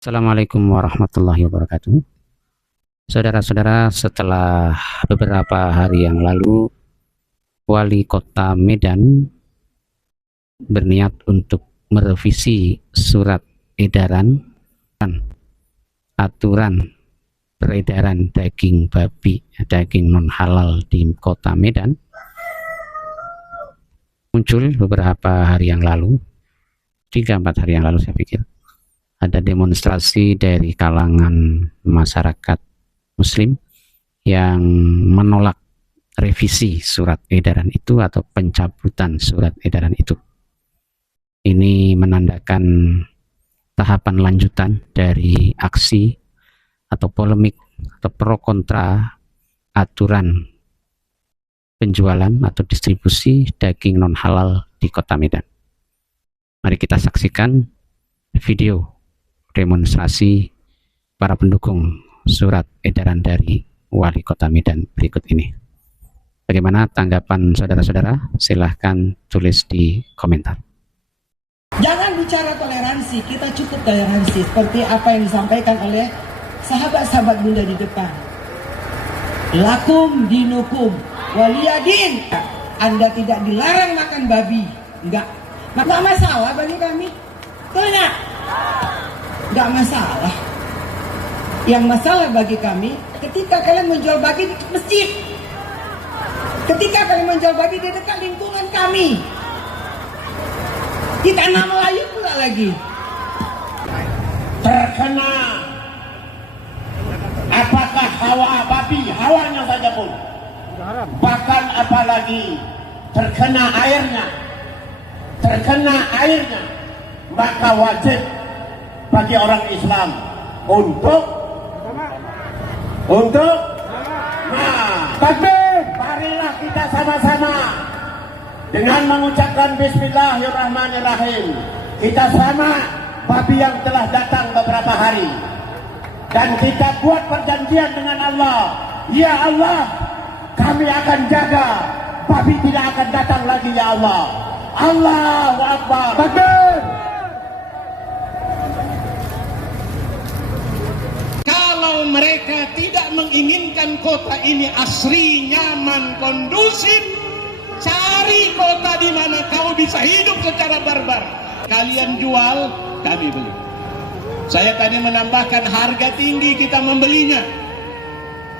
Assalamualaikum warahmatullahi wabarakatuh. Saudara-saudara, setelah beberapa hari yang lalu, Wali Kota Medan berniat untuk merevisi surat edaran aturan peredaran daging babi, daging non halal di Kota Medan. Muncul beberapa hari yang lalu, 3-4 hari yang lalu saya pikir, ada demonstrasi dari kalangan masyarakat Muslim yang menolak revisi surat edaran itu atau pencabutan surat edaran itu. Ini menandakan tahapan lanjutan dari aksi atau polemik atau pro kontra aturan penjualan atau distribusi daging non halal di Kota Medan. Mari kita saksikan video demonstrasi para pendukung surat edaran dari Wali Kota Medan berikut ini. Bagaimana tanggapan saudara-saudara? Silahkan tulis di komentar. Jangan bicara toleransi, kita cukup toleransi seperti apa yang disampaikan oleh sahabat-sahabat Bunda di depan. Lakum dinukum waliyadin. Anda tidak dilarang makan babi, enggak masalah bagi kami. Betul enggak? Enggak masalah. Yang masalah bagi kami ketika kalian menjual babi di masjid, ketika kalian menjual babi di dekat lingkungan kami, di tanah Melayu pula lagi terkena apakah hawa babi, hawanya saja pun, bahkan apalagi terkena airnya, maka wajib bagi orang Islam untuk takbir, marilah kita sama-sama dengan mengucapkan Bismillahirrahmanirrahim. Kita sama babi yang telah datang beberapa hari, dan kita buat perjanjian dengan Allah. Ya Allah, kami akan jaga babi tidak akan datang lagi, ya Allah. Allahu Akbar. Takbir. Kalau mereka tidak menginginkan kota ini asri, nyaman, kondusif, cari kota di mana kau bisa hidup secara barbar. Kalian jual, kami beli. Saya tadi menambahkan harga tinggi kita membelinya,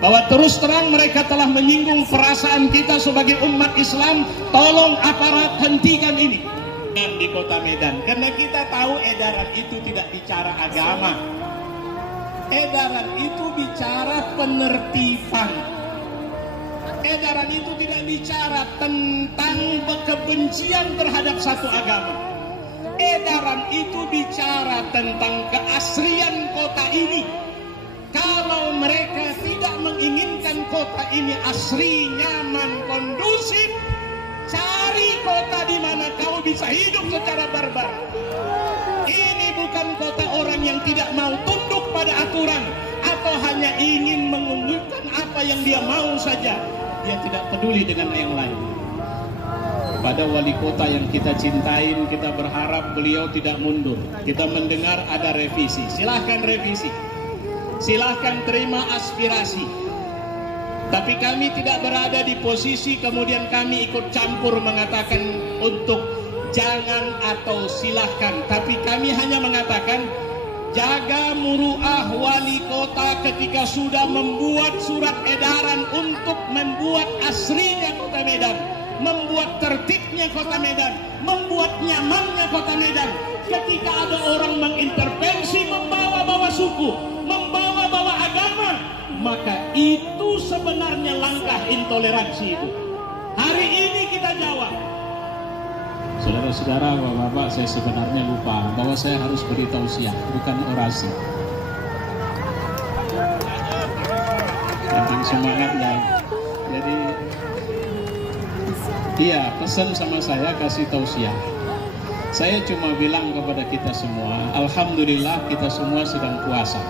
bahwa terus terang mereka telah menyinggung perasaan kita sebagai umat Islam. Tolong aparat hentikan ini di Kota Medan, karena kita tahu edaran itu tidak bicara agama. Edaran itu bicara penertiban. Edaran itu tidak bicara tentang kebencian terhadap satu agama. Edaran itu bicara tentang keasrian kota ini. Kalau mereka tidak menginginkan kota ini asri, nyaman, kondusif, cari kota di mana kau bisa hidup secara barbar. Ini bukan kota orang yang tidak mau tunduk pada aturan atau hanya ingin mengunggulkan apa yang dia mau saja. Dia tidak peduli dengan yang lain. Pada wali kota yang kita cintain, kita berharap beliau tidak mundur. Kita mendengar ada revisi. Silahkan revisi, silahkan terima aspirasi. Tapi kami tidak berada di posisi kemudian kami ikut campur mengatakan untuk jangan atau silahkan. Tapi kami hanya mengatakan jaga muruah wali kota ketika sudah membuat surat edaran untuk membuat asrinya Kota Medan, membuat tertibnya Kota Medan, membuat nyamannya Kota Medan. Ketika ada orang mengintervensi, membawa-bawa suku, membawa-bawa agama, maka itu sebenarnya langkah intoleransi itu. Hari ini kita jawab. Saudara-saudara, bapak-bapak, saya sebenarnya lupa bahwa saya harus beri tausiah, bukan orasi. Penting semangat ya. Jadi, iya, pesan sama saya kasih tausiah. Saya cuma bilang kepada kita semua, alhamdulillah kita semua sedang puasa.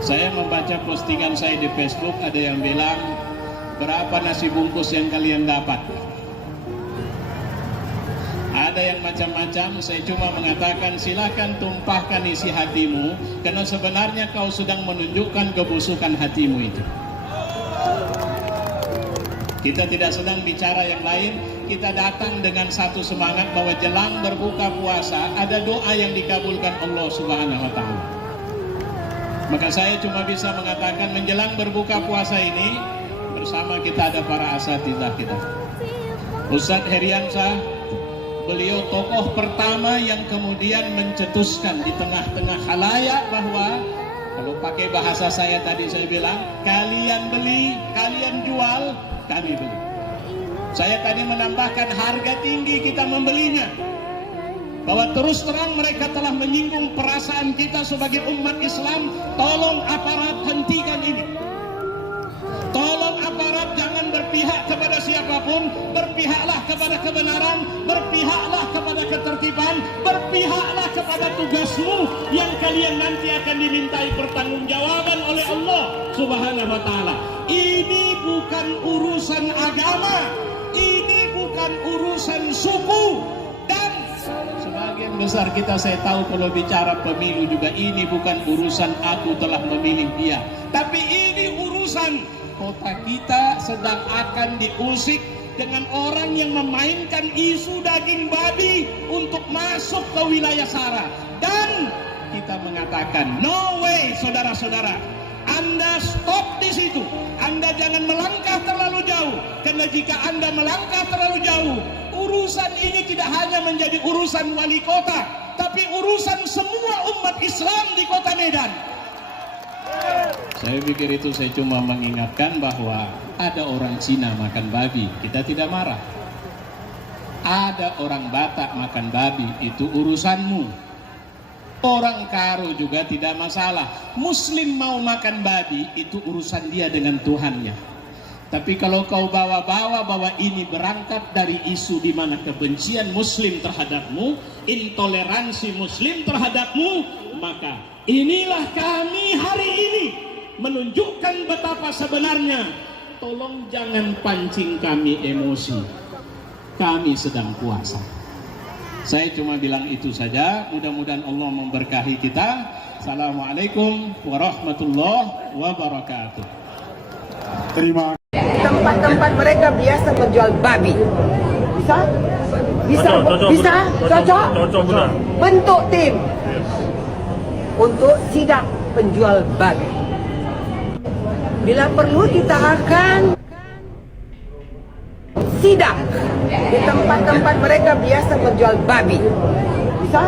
Saya membaca postingan saya di Facebook, ada yang bilang, berapa nasi bungkus yang kalian dapat? Ada ada yang macam-macam. Saya cuma mengatakan silakan tumpahkan isi hatimu, karena sebenarnya kau sedang menunjukkan kebusukan hatimu itu. Kita tidak sedang bicara yang lain. Kita datang dengan satu semangat bahwa jelang berbuka puasa ada doa yang dikabulkan Allah Subhanahu wa Ta'ala. Maka saya cuma bisa mengatakan menjelang berbuka puasa ini bersama kita ada para asatidzah kita. Ustadz Heriansyah, beliau tokoh pertama yang kemudian mencetuskan di tengah-tengah khalayak bahwa kalau pakai bahasa saya tadi saya bilang, kalian beli, kalian jual, kami beli. Saya tadi menambahkan harga tinggi kita membelinya. Bahwa terus terang mereka telah menyinggung perasaan kita sebagai umat Islam. Tolong aparat hentikan ini. Tolong aparat jangan berpihak kepada siapapun. Berpihaklah kepada kebenaran, berpihaklah kepada ketertiban, berpihaklah kepada tugasmu yang kalian nanti akan dimintai pertanggungjawaban oleh Allah Subhanahu wa Ta'ala. Ini bukan urusan agama, ini bukan urusan suku, dan sebagian besar kita saya tahu kalau bicara pemilu juga ini bukan urusan aku telah memilih dia, tapi ini urusan kota kita sedang akan diusik dengan orang yang memainkan isu daging babi untuk masuk ke wilayah SARA. Dan kita mengatakan no way, saudara-saudara, Anda stop di situ. Anda jangan melangkah terlalu jauh, karena jika Anda melangkah terlalu jauh, urusan ini tidak hanya menjadi urusan wali kota, tapi urusan semua umat Islam di kota Medan. Saya pikir itu saya cuma mengingatkan bahwa ada orang Cina makan babi, kita tidak marah. Ada orang Batak makan babi, itu urusanmu. Orang Karo juga tidak masalah. Muslim mau makan babi, itu urusan dia dengan Tuhannya. Tapi kalau kau bawa-bawa bahwa ini berangkat dari isu di mana kebencian Muslim terhadapmu, intoleransi Muslim terhadapmu, maka inilah kami hari ini menunjukkan betapa sebenarnya. Tolong jangan pancing kami emosi. Kami sedang puasa. Saya cuma bilang itu saja. Mudah-mudahan Allah memberkahi kita. Assalamualaikum warahmatullahi wabarakatuh. Terima Tempat-tempat mereka biasa menjual babi. Bisa? Bisa? Bisa? Cocok? Bentuk tim untuk sidak penjual babi. Bila perlu kita akan sidak di tempat-tempat mereka biasa menjual babi. Bisa?